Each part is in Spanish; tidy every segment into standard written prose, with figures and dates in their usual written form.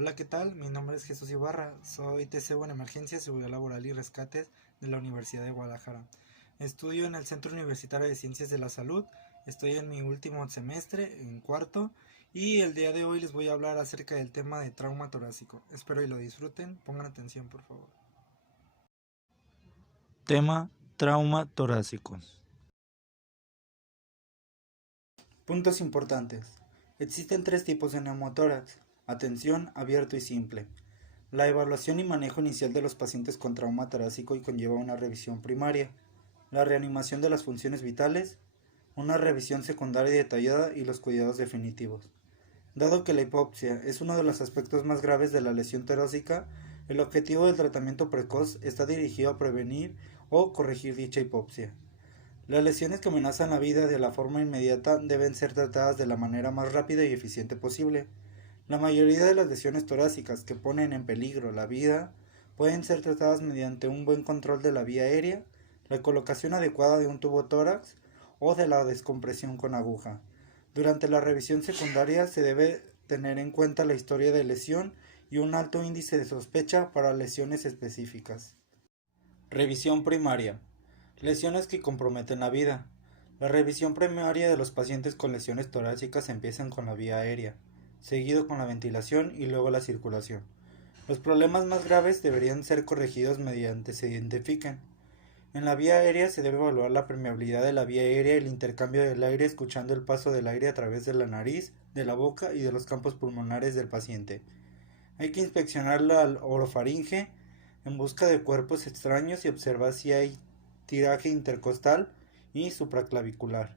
Hola, ¿qué tal? Mi nombre es Jesús Ibarra, soy TCU en Emergencia, Seguridad Laboral y Rescates de la Universidad de Guadalajara. Estudio en el Centro Universitario de Ciencias de la Salud, estoy en mi último semestre, en cuarto, y el día de hoy les voy a hablar acerca del tema de trauma torácico. Espero y lo disfruten, pongan atención por favor. Tema: trauma torácico. Puntos importantes. Existen tres tipos de neumotórax: atención, abierto y simple. La evaluación y manejo inicial de los pacientes con trauma torácico y conlleva una revisión primaria, la reanimación de las funciones vitales, una revisión secundaria detallada y los cuidados definitivos. Dado que la hipopsia es uno de los aspectos más graves de la lesión torácica, el objetivo del tratamiento precoz está dirigido a prevenir o corregir dicha hipopsia. Las lesiones que amenazan la vida de la forma inmediata deben ser tratadas de la manera más rápida y eficiente posible. La mayoría de las lesiones torácicas que ponen en peligro la vida pueden ser tratadas mediante un buen control de la vía aérea, la colocación adecuada de un tubo tórax o de la descompresión con aguja. Durante la revisión secundaria se debe tener en cuenta la historia de lesión y un alto índice de sospecha para lesiones específicas. Revisión primaria. Lesiones que comprometen la vida. La revisión primaria de los pacientes con lesiones torácicas empiezan con la vía aérea, seguido con la ventilación y luego la circulación. Los problemas más graves deberían ser corregidos mediante se identifiquen. En la vía aérea se debe evaluar la permeabilidad de la vía aérea y el intercambio del aire escuchando el paso del aire a través de la nariz, de la boca y de los campos pulmonares del paciente. Hay que inspeccionar la orofaringe en busca de cuerpos extraños y observar si hay tiraje intercostal y supraclavicular.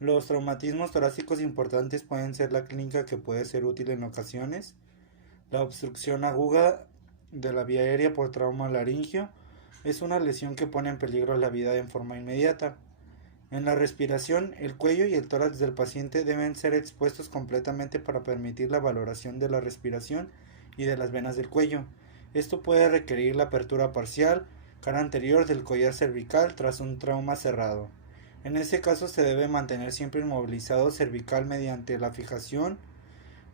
Los traumatismos torácicos importantes pueden ser la clínica, que puede ser útil en ocasiones, la obstrucción aguda de la vía aérea por trauma laringio es una lesión que pone en peligro la vida en forma inmediata. En la respiración, el cuello y el tórax del paciente deben ser expuestos completamente para permitir la valoración de la respiración y de las venas del cuello. Esto puede requerir la apertura parcial, cara anterior del collar cervical tras un trauma cerrado. En ese caso se debe mantener siempre inmovilizado cervical mediante la fijación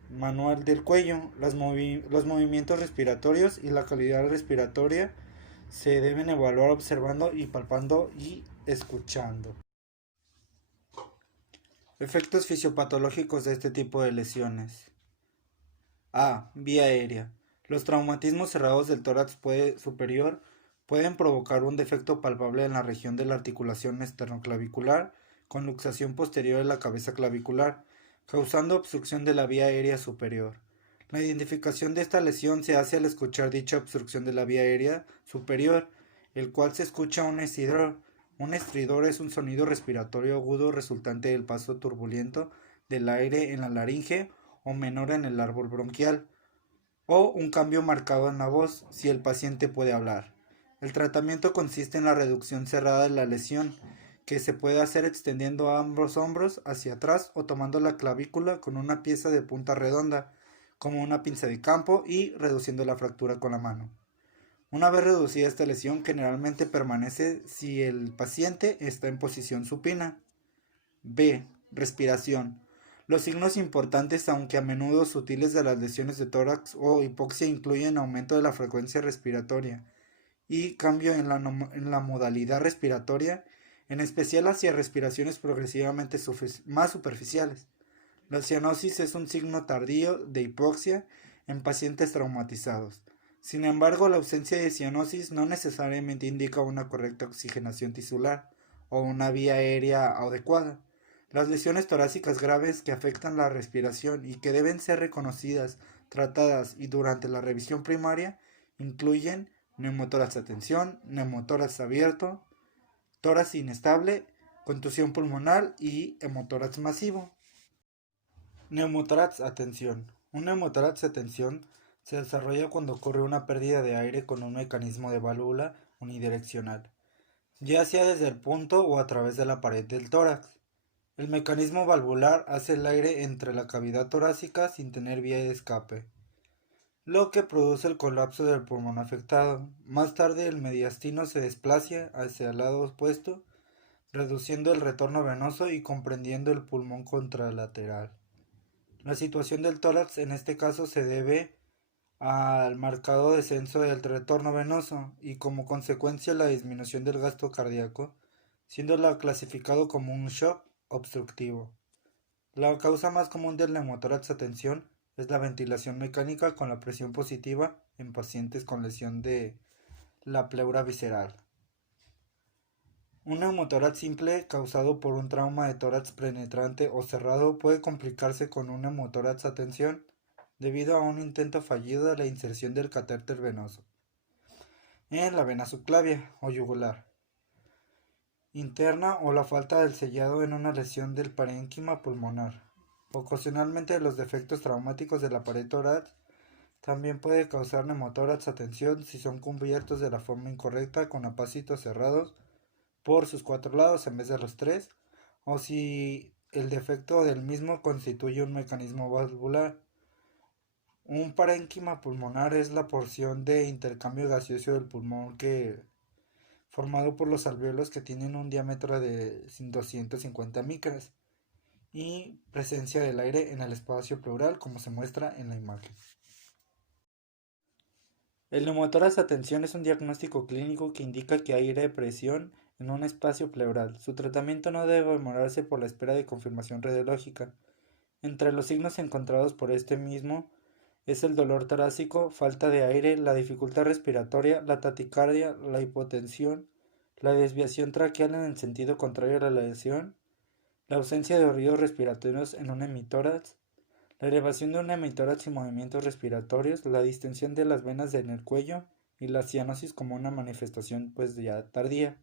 manual del cuello. Los movimientos respiratorios y la calidad respiratoria se deben evaluar observando y palpando y escuchando. Efectos fisiopatológicos de este tipo de lesiones. A. Vía aérea. Los traumatismos cerrados del tórax superior pueden provocar un defecto palpable en la región de la articulación esternoclavicular con luxación posterior de la cabeza clavicular, causando obstrucción de la vía aérea superior. La identificación de esta lesión se hace al escuchar dicha obstrucción de la vía aérea superior, el cual se escucha un estridor. Un estridor es un sonido respiratorio agudo resultante del paso turbulento del aire en la laringe o menor en el árbol bronquial, o un cambio marcado en la voz si el paciente puede hablar. El tratamiento consiste en la reducción cerrada de la lesión, que se puede hacer extendiendo ambos hombros hacia atrás o tomando la clavícula con una pieza de punta redonda, como una pinza de campo, y reduciendo la fractura con la mano. Una vez reducida esta lesión, generalmente permanece si el paciente está en posición supina. B. Respiración. Los signos importantes, aunque a menudo sutiles, de las lesiones de tórax o hipoxia incluyen aumento de la frecuencia respiratoria y cambio en la modalidad respiratoria, en especial hacia respiraciones progresivamente más superficiales. La cianosis es un signo tardío de hipoxia en pacientes traumatizados. Sin embargo, la ausencia de cianosis no necesariamente indica una correcta oxigenación tisular o una vía aérea adecuada. Las lesiones torácicas graves que afectan la respiración y que deben ser reconocidas, tratadas y durante la revisión primaria incluyen neumotórax a tensión, neumotórax abierto, tórax inestable, contusión pulmonar y hemotórax masivo. Neumotórax a tensión. Un neumotórax a tensión se desarrolla cuando ocurre una pérdida de aire con un mecanismo de válvula unidireccional, ya sea desde el punto o a través de la pared del tórax. El mecanismo valvular hace el aire entre la cavidad torácica sin tener vía de escape, lo que produce el colapso del pulmón afectado. Más tarde el mediastino se desplaza hacia el lado opuesto, reduciendo el retorno venoso y comprendiendo el pulmón contralateral. La situación del tórax en este caso se debe al marcado descenso del retorno venoso y como consecuencia la disminución del gasto cardíaco, siendo clasificado como un shock obstructivo. La causa más común del neumotórax a tensión es la ventilación mecánica con la presión positiva en pacientes con lesión de la pleura visceral. Un neumotórax simple causado por un trauma de tórax penetrante o cerrado puede complicarse con un neumotórax a tensión debido a un intento fallido de la inserción del catéter venoso en la vena subclavia o yugular interna o la falta del sellado en una lesión del parénquima pulmonar. Ocasionalmente los defectos traumáticos de la pared torácica también puede causar neumotórax a tensión si son cubiertos de la forma incorrecta con apósitos cerrados por sus 4 lados en vez de los 3, o si el defecto del mismo constituye un mecanismo valvular. Un parénquima pulmonar es la porción de intercambio gaseoso del pulmón formado por los alvéolos que tienen un diámetro de 250 micras y presencia del aire en el espacio pleural como se muestra en la imagen. El neumotórax a tensión es un diagnóstico clínico que indica que hay aire de presión en un espacio pleural. Su tratamiento no debe demorarse por la espera de confirmación radiológica. Entre los signos encontrados por este mismo es el dolor torácico, falta de aire, la dificultad respiratoria, la taticardia, la hipotensión, la desviación traqueal en el sentido contrario a la lesión, la ausencia de ruidos respiratorios en un hemitórax, la elevación de un hemitórax y movimientos respiratorios, la distensión de las venas en el cuello y la cianosis como una manifestación ya tardía.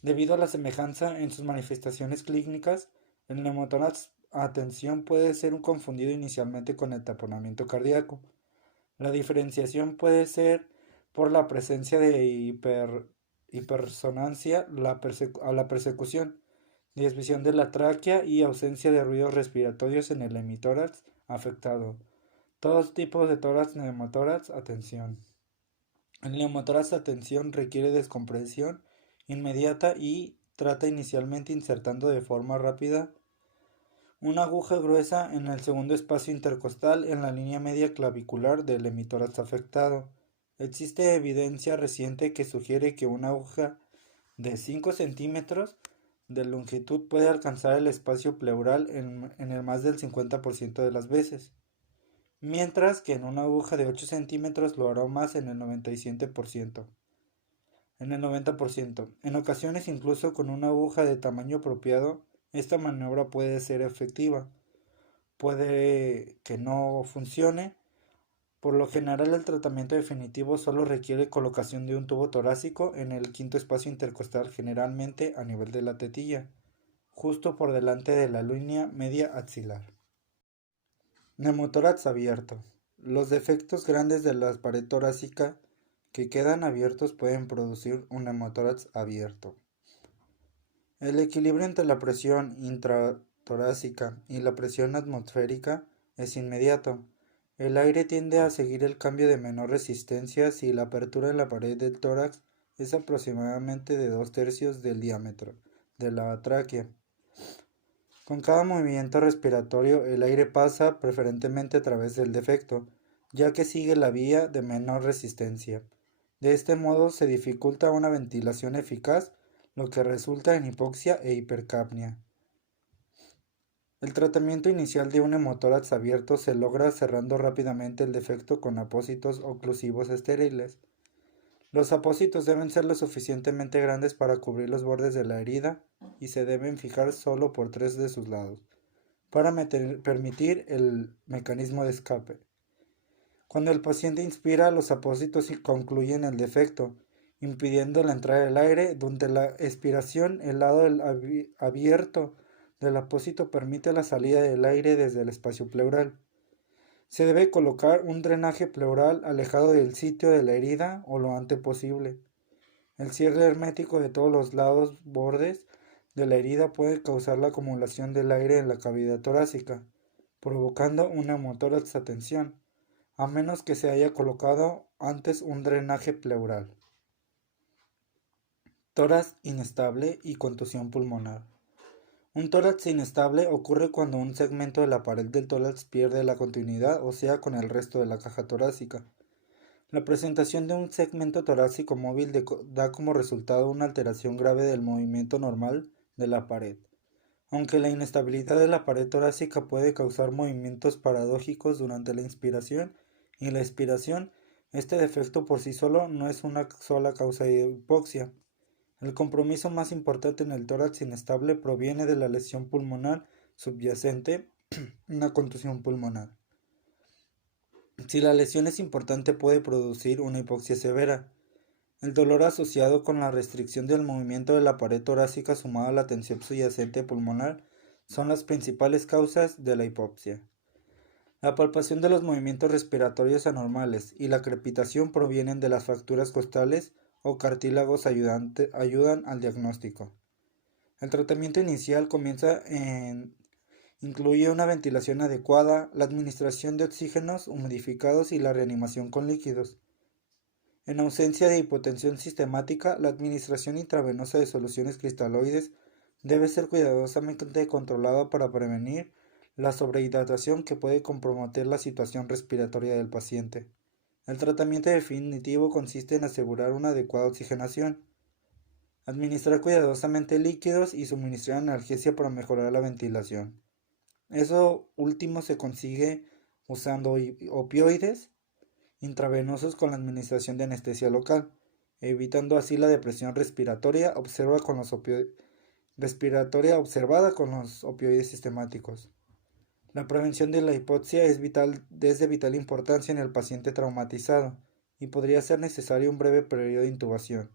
Debido a la semejanza en sus manifestaciones clínicas, el neumotórax a tensión puede ser confundido inicialmente con el taponamiento cardíaco. La diferenciación puede ser por la presencia de hipersonancia a la persecución, desviación de la tráquea y ausencia de ruidos respiratorios en el hemitórax afectado. Todos tipos de tórax neumotórax a tensión. El neumotórax a tensión requiere descompresión inmediata y trata inicialmente insertando de forma rápida una aguja gruesa en el segundo espacio intercostal en la línea media clavicular del hemitórax afectado. Existe evidencia reciente que sugiere que una aguja de 5 centímetros de longitud puede alcanzar el espacio pleural en el más del 50% de las veces, mientras que en una aguja de 8 centímetros lo hará más en el 97%. En ocasiones incluso con una aguja de tamaño apropiado, esta maniobra puede ser efectiva. Puede que no funcione. Por lo general el tratamiento definitivo solo requiere colocación de un tubo torácico en el quinto espacio intercostal, generalmente a nivel de la tetilla, justo por delante de la línea media axilar. Neumotórax abierto. Los defectos grandes de la pared torácica que quedan abiertos pueden producir un neumotórax abierto. El equilibrio entre la presión intratorácica y la presión atmosférica es inmediato. El aire tiende a seguir el cambio de menor resistencia si la apertura en la pared del tórax es aproximadamente de 2/3 del diámetro de la tráquea. Con cada movimiento respiratorio el aire pasa preferentemente a través del defecto, ya que sigue la vía de menor resistencia. De este modo se dificulta una ventilación eficaz, lo que resulta en hipoxia e hipercapnia. El tratamiento inicial de un neumotórax abierto se logra cerrando rápidamente el defecto con apósitos oclusivos estériles. Los apósitos deben ser lo suficientemente grandes para cubrir los bordes de la herida y se deben fijar solo por 3 de sus lados, para permitir el mecanismo de escape. Cuando el paciente inspira, los apósitos concluyen el defecto, impidiendo la entrada del aire. Durante la expiración, el lado abierto del apósito permite la salida del aire desde el espacio pleural. Se debe colocar un drenaje pleural alejado del sitio de la herida o lo antes posible. El cierre hermético de todos los lados bordes de la herida puede causar la acumulación del aire en la cavidad torácica, provocando una neumotórax a tensión, a menos que se haya colocado antes un drenaje pleural. Tórax inestable y contusión pulmonar. Un tórax inestable ocurre cuando un segmento de la pared del tórax pierde la continuidad, o sea, con el resto de la caja torácica. La presentación de un segmento torácico móvil da como resultado una alteración grave del movimiento normal de la pared. Aunque la inestabilidad de la pared torácica puede causar movimientos paradójicos durante la inspiración y la expiración, este defecto por sí solo no es una sola causa de hipoxia. El compromiso más importante en el tórax inestable proviene de la lesión pulmonar subyacente, una contusión pulmonar. Si la lesión es importante puede producir una hipoxia severa. El dolor asociado con la restricción del movimiento de la pared torácica sumado a la tensión subyacente pulmonar son las principales causas de la hipoxia. La palpación de los movimientos respiratorios anormales y la crepitación provienen de las fracturas costales o cartílagos ayudan al diagnóstico. El tratamiento inicial incluye una ventilación adecuada, la administración de oxígenos humidificados y la reanimación con líquidos. En ausencia de hipotensión sistemática, la administración intravenosa de soluciones cristaloides debe ser cuidadosamente controlada para prevenir la sobrehidratación que puede comprometer la situación respiratoria del paciente. El tratamiento definitivo consiste en asegurar una adecuada oxigenación, administrar cuidadosamente líquidos y suministrar analgesia para mejorar la ventilación. Eso último se consigue usando opioides intravenosos con la administración de anestesia local, evitando así la depresión respiratoria observada con los opioides sistemáticos. La prevención de la hipoxia es de vital importancia en el paciente traumatizado y podría ser necesario un breve periodo de intubación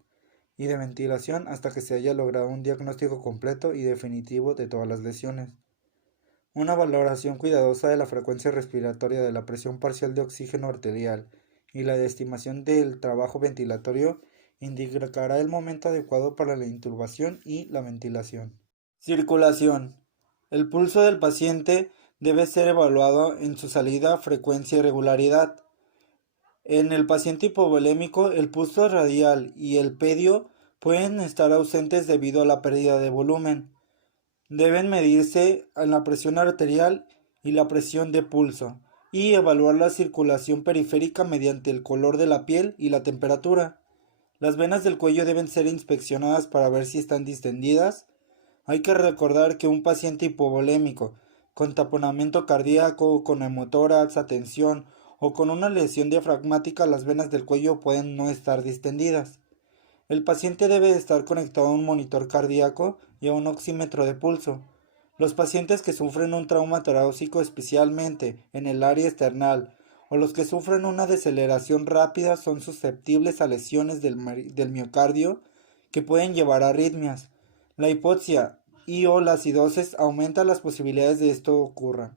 y de ventilación hasta que se haya logrado un diagnóstico completo y definitivo de todas las lesiones. Una valoración cuidadosa de la frecuencia respiratoria, de la presión parcial de oxígeno arterial y la de estimación del trabajo ventilatorio indicará el momento adecuado para la intubación y la ventilación. Circulación. El pulso del paciente debe ser evaluado en su salida, frecuencia y regularidad. En el paciente hipovolémico, el pulso radial y el pedio pueden estar ausentes debido a la pérdida de volumen. Deben medirse la presión arterial y la presión de pulso, y evaluar la circulación periférica mediante el color de la piel y la temperatura. Las venas del cuello deben ser inspeccionadas para ver si están distendidas. Hay que recordar que un paciente hipovolémico, con taponamiento cardíaco, con hemotórax, atención o con una lesión diafragmática, las venas del cuello pueden no estar distendidas. El paciente debe estar conectado a un monitor cardíaco y a un oxímetro de pulso. Los pacientes que sufren un trauma torácico, especialmente en el área esternal, o los que sufren una deceleración rápida, son susceptibles a lesiones del miocardio que pueden llevar a arritmias. La hipoxia y o la acidosis aumenta las posibilidades de esto ocurra.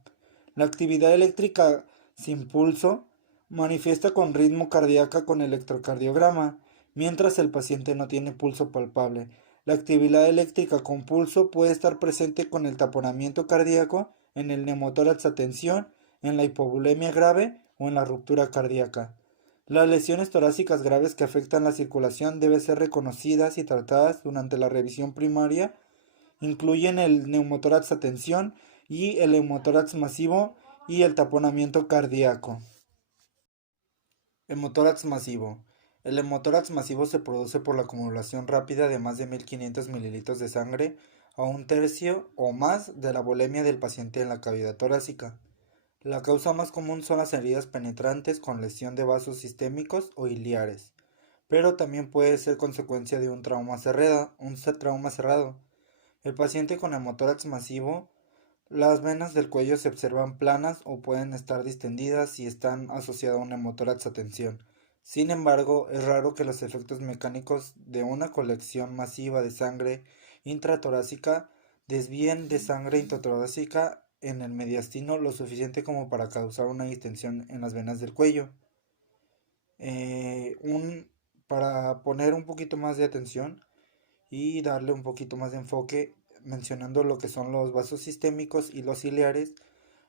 La actividad eléctrica sin pulso manifiesta con ritmo cardíaco con electrocardiograma, mientras el paciente no tiene pulso palpable. La actividad eléctrica con pulso puede estar presente con el taponamiento cardíaco, en el neumotórax a tensión, en la hipovolemia grave o en la ruptura cardíaca. Las lesiones torácicas graves que afectan la circulación deben ser reconocidas y tratadas durante la revisión primaria. Incluyen el neumotórax a tensión y el neumotórax masivo y el taponamiento cardíaco. Hemotórax masivo. El hemotórax masivo se produce por la acumulación rápida de más de 1500 mililitros de sangre a un tercio o más de la volemia del paciente en la cavidad torácica. La causa más común son las heridas penetrantes con lesión de vasos sistémicos o iliares, pero también puede ser consecuencia de un trauma cerrado. El paciente con hemotórax masivo, las venas del cuello se observan planas o pueden estar distendidas si están asociadas a un hemotórax a tensión. Sin embargo, es raro que los efectos mecánicos de una colección masiva de sangre intratorácica desvíen de sangre intratorácica en el mediastino lo suficiente como para causar una distensión en las venas del cuello. Para poner un poquito más de atención y darle un poquito más de enfoque, mencionando lo que son los vasos sistémicos y los ciliares.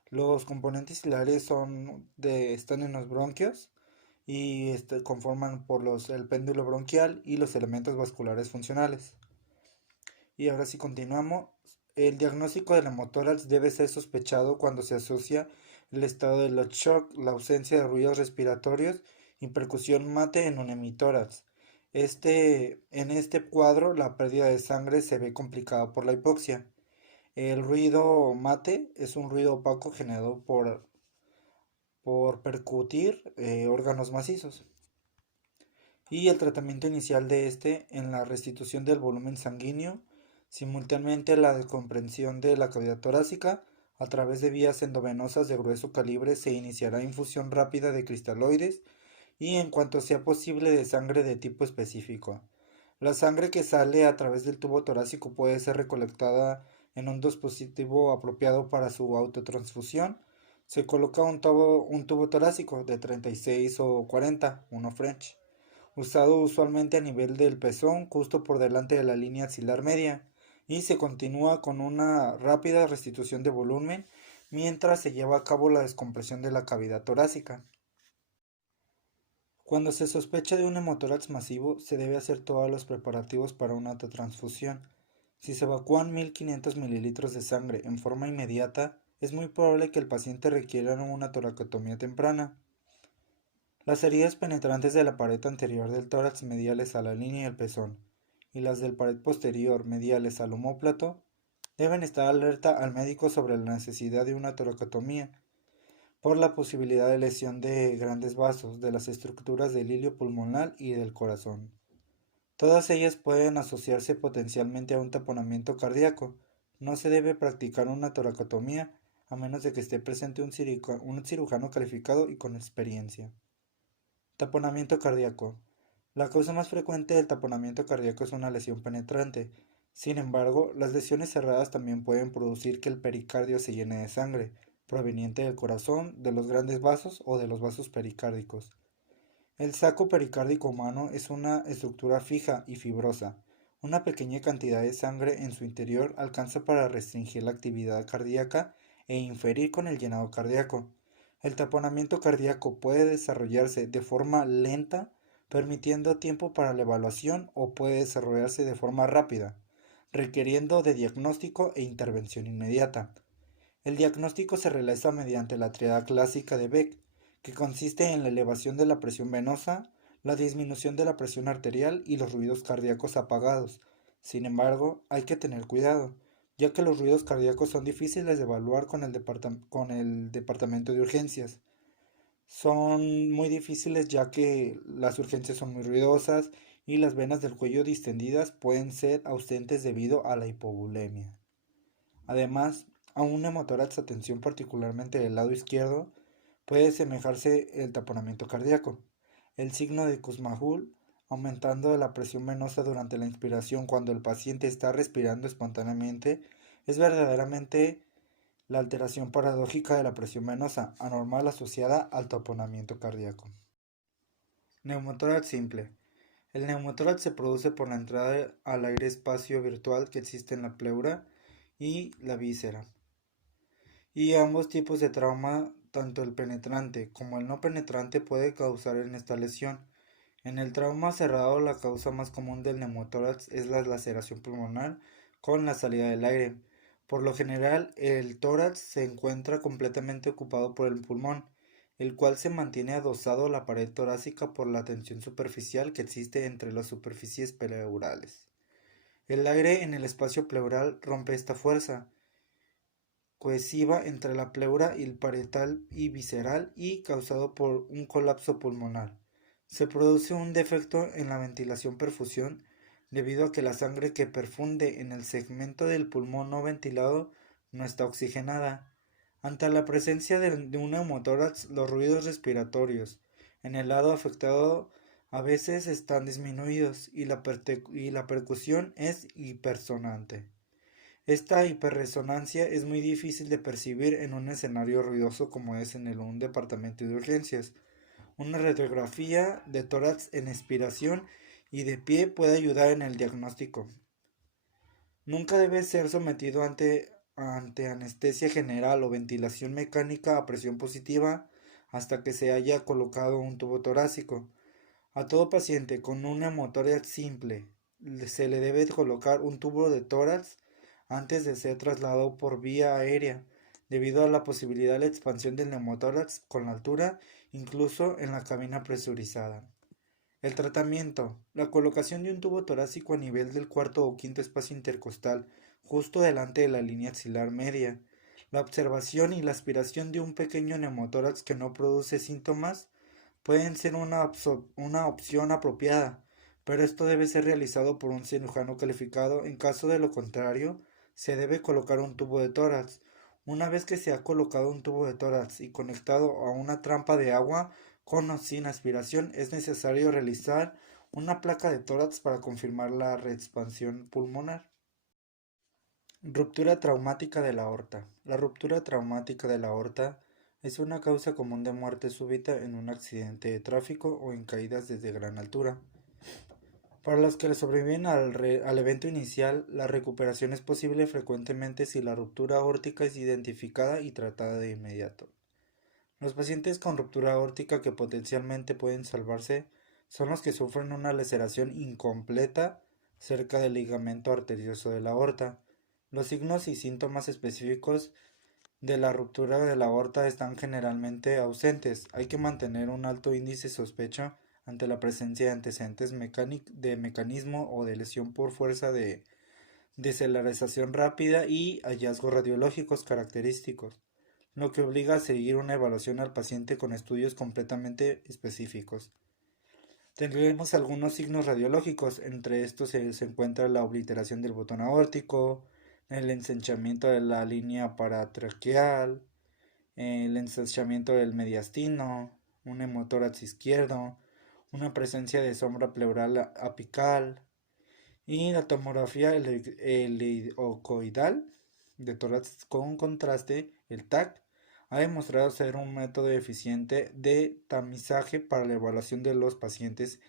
Los componentes ciliares están en los bronquios y conforman por el péndulo bronquial y los elementos vasculares funcionales. Y ahora sí continuamos. El diagnóstico del hemotórax debe ser sospechado cuando se asocia el estado de shock, la ausencia de ruidos respiratorios y percusión mate en un hemitórax. En este cuadro, la pérdida de sangre se ve complicada por la hipoxia. El ruido mate es un ruido opaco generado por percutir órganos macizos. Y el tratamiento inicial de en la restitución del volumen sanguíneo, simultáneamente la descompresión de la cavidad torácica a través de vías endovenosas de grueso calibre se iniciará infusión rápida de cristaloides y en cuanto sea posible de sangre de tipo específico. La sangre que sale a través del tubo torácico puede ser recolectada en un dispositivo apropiado para su autotransfusión. Se coloca un tubo torácico de 36 o 40, uno French, usado usualmente a nivel del pezón, justo por delante de la línea axilar media, y se continúa con una rápida restitución de volumen mientras se lleva a cabo la descompresión de la cavidad torácica. Cuando se sospecha de un hemotórax masivo, se debe hacer todos los preparativos para una autotransfusión. Si se evacúan 1500 mililitros de sangre en forma inmediata, es muy probable que el paciente requiera una toracotomía temprana. Las heridas penetrantes de la pared anterior del tórax mediales a la línea del pezón y las del pared posterior mediales al omóplato deben estar alerta al médico sobre la necesidad de una toracotomía por la posibilidad de lesión de grandes vasos, de las estructuras del hilio pulmonar y del corazón. Todas ellas pueden asociarse potencialmente a un taponamiento cardíaco. No se debe practicar una toracotomía a menos de que esté presente un cirujano calificado y con experiencia. Taponamiento cardíaco. La causa más frecuente del taponamiento cardíaco es una lesión penetrante. Sin embargo, las lesiones cerradas también pueden producir que el pericardio se llene de sangre, proveniente del corazón, de los grandes vasos o de los vasos pericárdicos. El saco pericárdico humano es una estructura fija y fibrosa. Una pequeña cantidad de sangre en su interior alcanza para restringir la actividad cardíaca e inferir con el llenado cardíaco. El taponamiento cardíaco puede desarrollarse de forma lenta, permitiendo tiempo para la evaluación, o puede desarrollarse de forma rápida, requiriendo de diagnóstico e intervención inmediata. El diagnóstico se realiza mediante la triada clásica de Beck, que consiste en la elevación de la presión venosa, la disminución de la presión arterial y los ruidos cardíacos apagados. Sin embargo, hay que tener cuidado, ya que los ruidos cardíacos son difíciles de evaluar con el departamento de urgencias. Son muy difíciles ya que las urgencias son muy ruidosas y las venas del cuello distendidas pueden ser ausentes debido a la hipovolemia. Además, a un hemotórax a tensión particularmente del lado izquierdo puede asemejarse el taponamiento cardíaco. El signo de Kussmaul, aumentando la presión venosa durante la inspiración cuando el paciente está respirando espontáneamente, es verdaderamente la alteración paradójica de la presión venosa anormal asociada al taponamiento cardíaco. Neumotórax simple. El neumotórax se produce por la entrada al aire espacio virtual que existe en la pleura y la víscera. Y ambos tipos de trauma, tanto el penetrante como el no penetrante, puede causar en esta lesión. En el trauma cerrado, la causa más común del neumotórax es la laceración pulmonar con la salida del aire. Por lo general, el tórax se encuentra completamente ocupado por el pulmón, el cual se mantiene adosado a la pared torácica por la tensión superficial que existe entre las superficies pleurales. El aire en el espacio pleural rompe esta fuerza cohesiva entre la pleura y el parietal y visceral y causado por un colapso pulmonar. Se produce un defecto en la ventilación-perfusión debido a que la sangre que perfunde en el segmento del pulmón no ventilado no está oxigenada. Ante la presencia de un neumotórax, los ruidos respiratorios en el lado afectado a veces están disminuidos y la percusión es hipersonante. Esta hiperresonancia es muy difícil de percibir en un escenario ruidoso como es en un departamento de urgencias. Una radiografía de tórax en expiración y de pie puede ayudar en el diagnóstico. Nunca debe ser sometido ante anestesia general o ventilación mecánica a presión positiva hasta que se haya colocado un tubo torácico. A todo paciente con un neumotórax simple se le debe colocar un tubo de tórax antes de ser trasladado por vía aérea, debido a la posibilidad de la expansión del neumotórax con la altura, incluso en la cabina presurizada. El tratamiento. La colocación de un tubo torácico a nivel del cuarto o quinto espacio intercostal, justo delante de la línea axilar media. La observación y la aspiración de un pequeño neumotórax que no produce síntomas pueden ser una opción apropiada, pero esto debe ser realizado por un cirujano calificado. En caso de lo contrario, se debe colocar un tubo de tórax. Una vez que se ha colocado un tubo de tórax y conectado a una trampa de agua con o sin aspiración, es necesario realizar una placa de tórax para confirmar la reexpansión pulmonar. Ruptura traumática de la aorta. La ruptura traumática de la aorta es una causa común de muerte súbita en un accidente de tráfico o en caídas desde gran altura. Para los que sobreviven al evento inicial, la recuperación es posible frecuentemente si la ruptura aórtica es identificada y tratada de inmediato. Los pacientes con ruptura aórtica que potencialmente pueden salvarse son los que sufren una laceración incompleta cerca del ligamento arterioso de la aorta. Los signos y síntomas específicos de la ruptura de la aorta están generalmente ausentes. Hay que mantener un alto índice de sospecha ante la presencia de antecedentes de mecanismo o de lesión por fuerza de deceleración rápida y hallazgos radiológicos característicos, lo que obliga a seguir una evaluación al paciente con estudios completamente específicos. Tendremos algunos signos radiológicos, entre estos se encuentra la obliteración del botón aórtico, el ensanchamiento de la línea paratraqueal, el ensanchamiento del mediastino, un hemotórax izquierdo, una presencia de sombra pleural apical y la tomografía helicoidal de tórax con contraste, el TAC, ha demostrado ser un método eficiente de tamizaje para la evaluación de los pacientes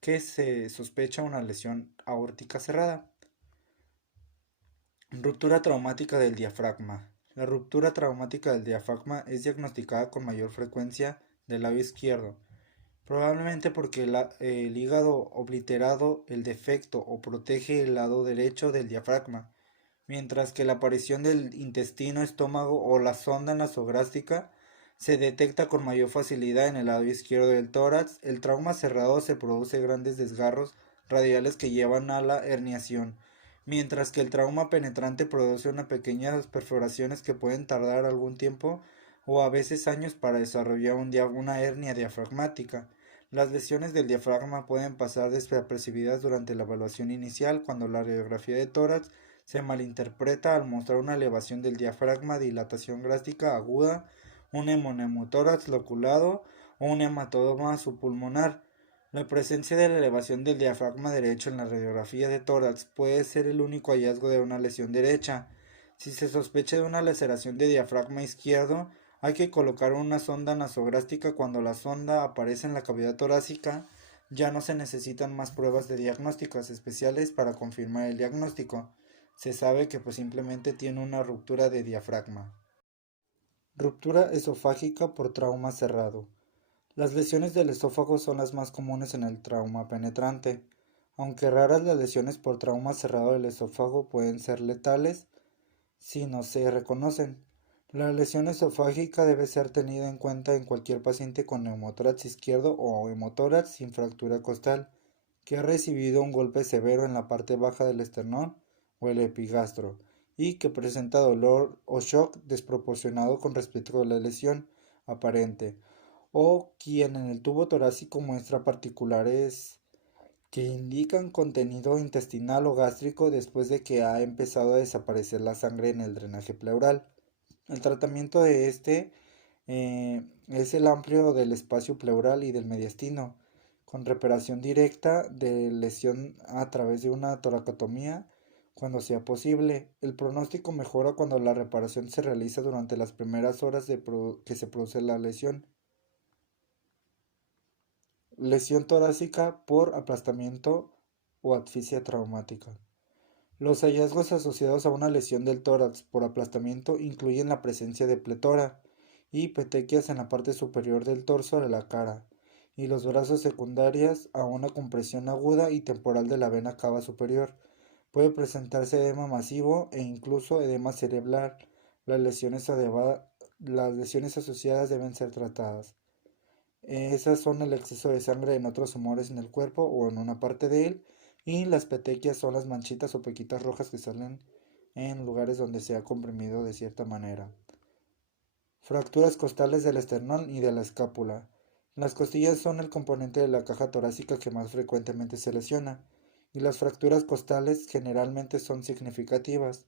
que se sospecha una lesión aórtica cerrada. Ruptura traumática del diafragma. La ruptura traumática del diafragma es diagnosticada con mayor frecuencia del lado izquierdo, probablemente porque el hígado obliterado el defecto o protege el lado derecho del diafragma, mientras que la aparición del intestino, estómago o la sonda nasográfica se detecta con mayor facilidad en el lado izquierdo del tórax. El trauma cerrado se produce grandes desgarros radiales que llevan a la herniación, mientras que el trauma penetrante produce unas pequeñas perforaciones que pueden tardar algún tiempo o a veces años para desarrollar una hernia diafragmática. Las lesiones del diafragma pueden pasar desapercibidas durante la evaluación inicial cuando la radiografía de tórax se malinterpreta al mostrar una elevación del diafragma, dilatación gástrica aguda, un hemonemotórax loculado o un hematoma subpulmonar. La presencia de la elevación del diafragma derecho en la radiografía de tórax puede ser el único hallazgo de una lesión derecha. Si se sospecha de una laceración de diafragma izquierdo, hay que colocar una sonda nasográfica. Cuando la sonda aparece en la cavidad torácica, ya no se necesitan más pruebas de diagnósticos especiales para confirmar el diagnóstico. Se sabe que simplemente tiene una ruptura de diafragma. Ruptura esofágica por trauma cerrado. Las lesiones del esófago son las más comunes en el trauma penetrante. Aunque raras, las lesiones por trauma cerrado del esófago pueden ser letales si no se reconocen. La lesión esofágica debe ser tenida en cuenta en cualquier paciente con neumotórax izquierdo o hemotórax sin fractura costal que ha recibido un golpe severo en la parte baja del esternón o el epigastro y que presenta dolor o shock desproporcionado con respecto a la lesión aparente, o quien en el tubo torácico muestra particulares que indican contenido intestinal o gástrico después de que ha empezado a desaparecer la sangre en el drenaje pleural. El tratamiento de es el amplio del espacio pleural y del mediastino, con reparación directa de lesión a través de una toracotomía cuando sea posible. El pronóstico mejora cuando la reparación se realiza durante las primeras horas que se produce la lesión. Lesión torácica por aplastamiento o asfixia traumática. Los hallazgos asociados a una lesión del tórax por aplastamiento incluyen la presencia de pletora y petequias en la parte superior del torso de la cara y los brazos secundarias a una compresión aguda y temporal de la vena cava superior. Puede presentarse edema masivo e incluso edema cerebral. Las lesiones, las lesiones asociadas deben ser tratadas. Esas son el exceso de sangre en otros tumores en el cuerpo o en una parte de él. Y las petequias son las manchitas o pequitas rojas que salen en lugares donde se ha comprimido de cierta manera. Fracturas costales del esternón y de la escápula. Las costillas son el componente de la caja torácica que más frecuentemente se lesiona, y las fracturas costales generalmente son significativas.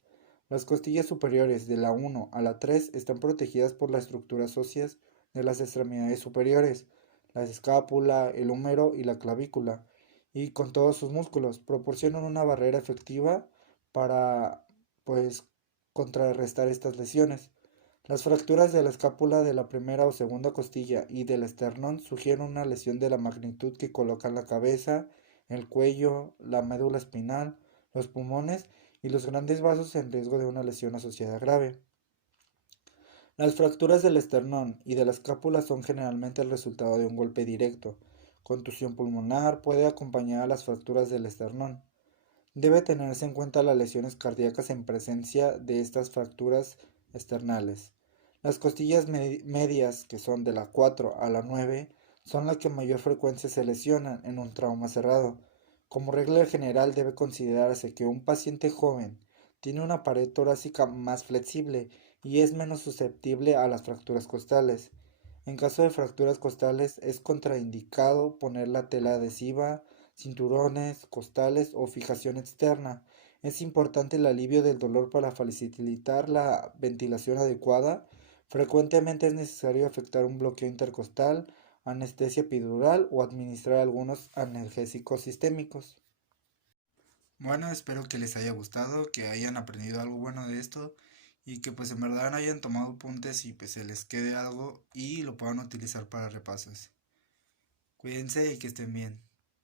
Las costillas superiores de la 1 a la 3 están protegidas por las estructuras óseas de las extremidades superiores, la escápula, el húmero y la clavícula, y con todos sus músculos, proporcionan una barrera efectiva para, pues, contrarrestar estas lesiones. Las fracturas de la escápula de la primera o segunda costilla y del esternón sugieren una lesión de la magnitud que colocan la cabeza, el cuello, la médula espinal, los pulmones y los grandes vasos en riesgo de una lesión asociada grave. Las fracturas del esternón y de la escápula son generalmente el resultado de un golpe directo. Contusión pulmonar puede acompañar a las fracturas del esternón. Debe tenerse en cuenta las lesiones cardíacas en presencia de estas fracturas externales. Las costillas medias, que son de la 4 a la 9, son las que mayor frecuencia se lesionan en un trauma cerrado. Como regla general debe considerarse que un paciente joven tiene una pared torácica más flexible y es menos susceptible a las fracturas costales. En caso de fracturas costales es contraindicado poner la tela adhesiva, cinturones, costales o fijación externa. Es importante el alivio del dolor para facilitar la ventilación adecuada. Frecuentemente es necesario efectuar un bloqueo intercostal, anestesia epidural o administrar algunos analgésicos sistémicos. Bueno, espero que les haya gustado, que hayan aprendido algo bueno de esto y que pues en verdad hayan tomado apuntes y pues se les quede algo y lo puedan utilizar para repasos. Cuídense y que estén bien.